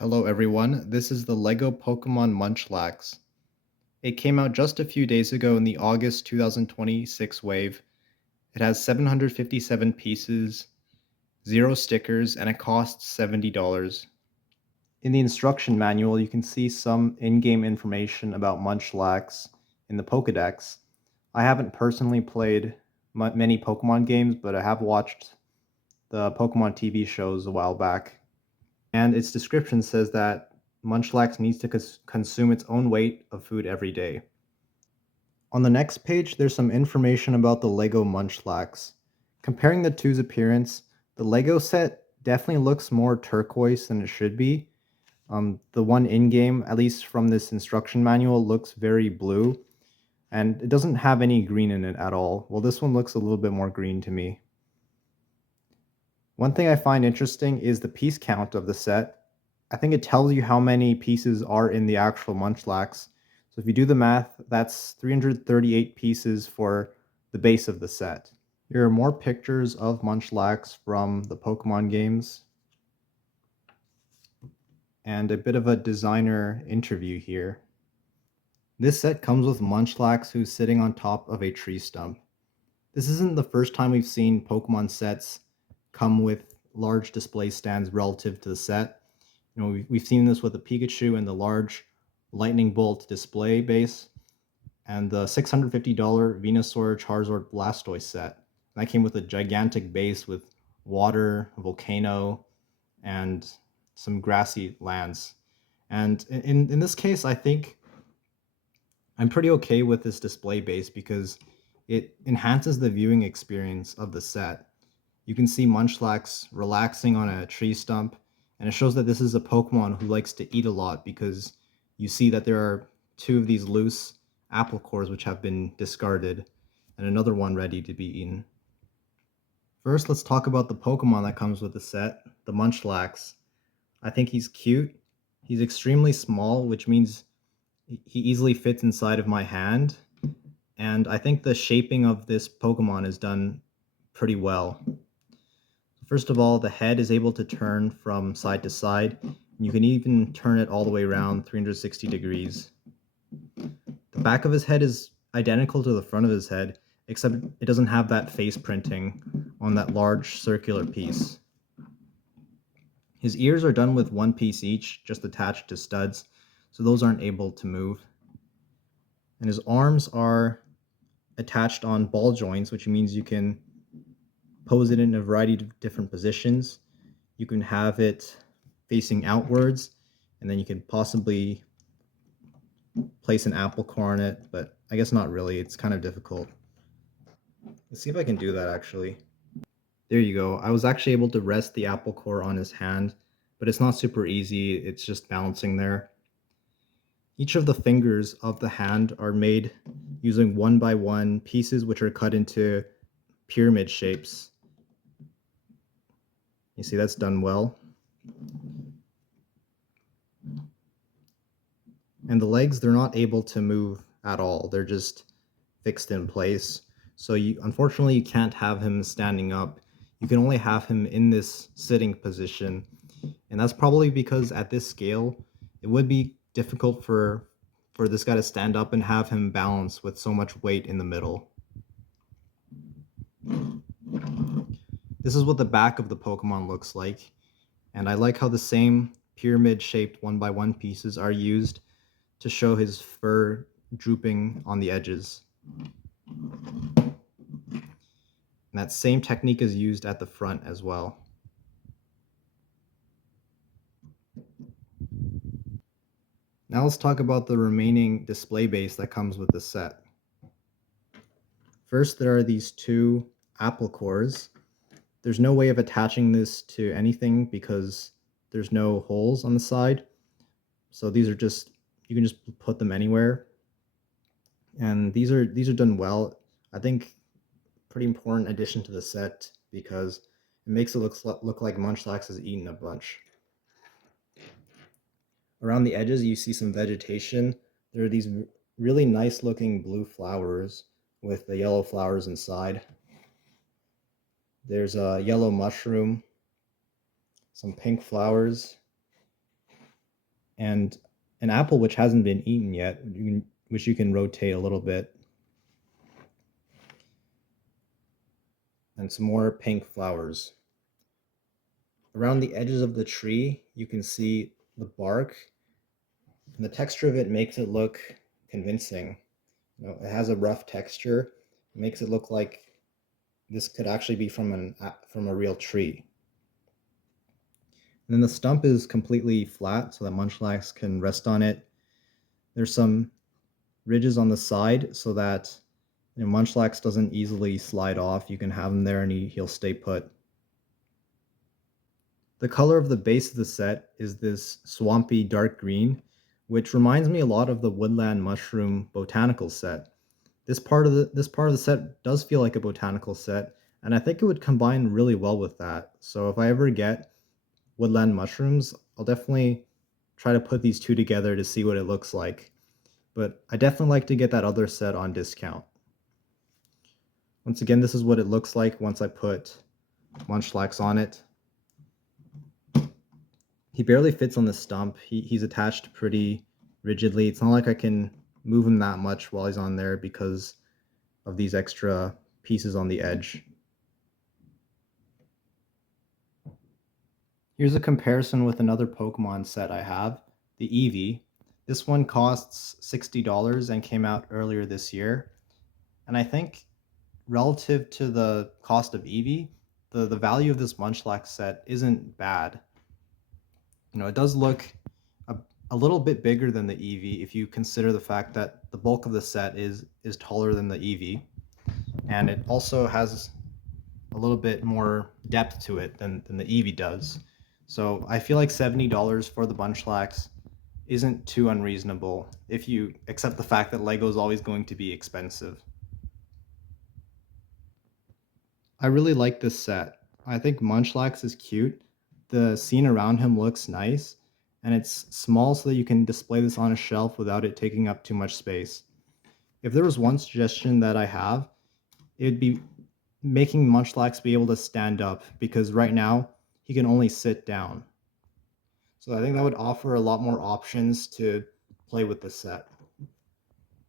Hello everyone, this is the LEGO Pokemon Munchlax. It came out just a few days ago in the August 2026 wave. It has 757 pieces, 0 stickers, and it costs $70. In the instruction manual, you can see some in-game information about Munchlax in the Pokédex. I haven't personally played many Pokemon games, but I have watched the Pokemon TV shows a while back. And its description says that Munchlax needs to consume its own weight of food every day. On the next page, there's some information about the LEGO Munchlax. Comparing the two's appearance, the LEGO set definitely looks more turquoise than it should be. The one in-game, at least from this instruction manual, looks very blue, and it doesn't have any green in it at all. Well, this one looks a little bit more green to me. One thing I find interesting is the piece count of the set. I think it tells you how many pieces are in the actual Munchlax. So if you do the math, that's 338 pieces for the base of the set. Here are more pictures of Munchlax from the Pokemon games. And a bit of a designer interview here. This set comes with Munchlax, who's sitting on top of a tree stump. This isn't the first time we've seen Pokemon sets come with large display stands relative to the set. You know, we've seen this with the Pikachu and the large lightning bolt display base, and the $650 Venusaur Charizard Blastoise set. That came with a gigantic base with water, a volcano, and some grassy lands. And in this case, I think I'm pretty okay with this display base because it enhances the viewing experience of the set. You can see Munchlax relaxing on a tree stump, and it shows that this is a Pokemon who likes to eat a lot because you see that there are two of these loose apple cores which have been discarded, and another one ready to be eaten. First, let's talk about the Pokemon that comes with the set, the Munchlax. I think he's cute. He's extremely small, which means he easily fits inside of my hand, and I think the shaping of this Pokemon is done pretty well. First of all, the head is able to turn from side to side. You can even turn it all the way around 360 degrees. The back of his head is identical to the front of his head, except it doesn't have that face printing on that large circular piece. His ears are done with one piece each, just attached to studs, so those aren't able to move. And his arms are attached on ball joints, which means you can pose it in a variety of different positions. You can have it facing outwards, and then you can possibly place an apple core on it, but I guess not really. It's kind of difficult. Let's see if I can do that actually. There you go. I was actually able to rest the apple core on his hand, but it's not super easy. It's just balancing there. Each of the fingers of the hand are made using 1x1 pieces which are cut into pyramid shapes. You see that's done well. And the legs, they're not able to move at all. They're just fixed in place. So unfortunately, you can't have him standing up. You can only have him in this sitting position. And that's probably because at this scale, it would be difficult for this guy to stand up and have him balance with so much weight in the middle. This is what the back of the Pokemon looks like. And I like how the same pyramid-shaped 1x1 pieces are used to show his fur drooping on the edges. And that same technique is used at the front as well. Now let's talk about the remaining display base that comes with the set. First, there are these two apple cores. There's no way of attaching this to anything because there's no holes on the side. So these are just, you can just put them anywhere. And these are done well. I think pretty important addition to the set because it makes it look like Munchlax has eaten a bunch. Around the edges, you see some vegetation. There are these really nice looking blue flowers with the yellow flowers inside. There's a yellow mushroom, some pink flowers, and an apple which hasn't been eaten yet, which you can rotate a little bit, and some more pink flowers. Around the edges of the tree, you can see the bark, and the texture of it makes it look convincing. It has a rough texture, it makes it look like this could actually be from a real tree. And then the stump is completely flat so that Munchlax can rest on it. There's some ridges on the side so that Munchlax doesn't easily slide off. You can have him there and he'll stay put. The color of the base of the set is this swampy dark green, which reminds me a lot of the woodland mushroom botanical set. This part of the set does feel like a botanical set, and I think it would combine really well with that. So if I ever get woodland mushrooms, I'll definitely try to put these two together to see what it looks like. But I definitely like to get that other set on discount. Once again, this is what it looks like once I put Munchlax on it. He barely fits on the stump. He's attached pretty rigidly. It's not like I can move him that much while he's on there because of these extra pieces on the edge. Here's a comparison with another Pokemon set I have, the Eevee. This one costs $60 and came out earlier this year. And I think relative to the cost of Eevee, the value of this Munchlax set isn't bad. It does look a, a little bit bigger than the Eevee if you consider the fact that the bulk of the set is taller than the Eevee. And it also has a little bit more depth to it than the Eevee does. So I feel like $70 for the Munchlax isn't too unreasonable if you accept the fact that Lego is always going to be expensive. I really like this set. I think Munchlax is cute. The scene around him looks nice, and it's small so that you can display this on a shelf without it taking up too much space. If there was one suggestion that I have, it would be making Munchlax be able to stand up because right now he can only sit down. So I think that would offer a lot more options to play with this set.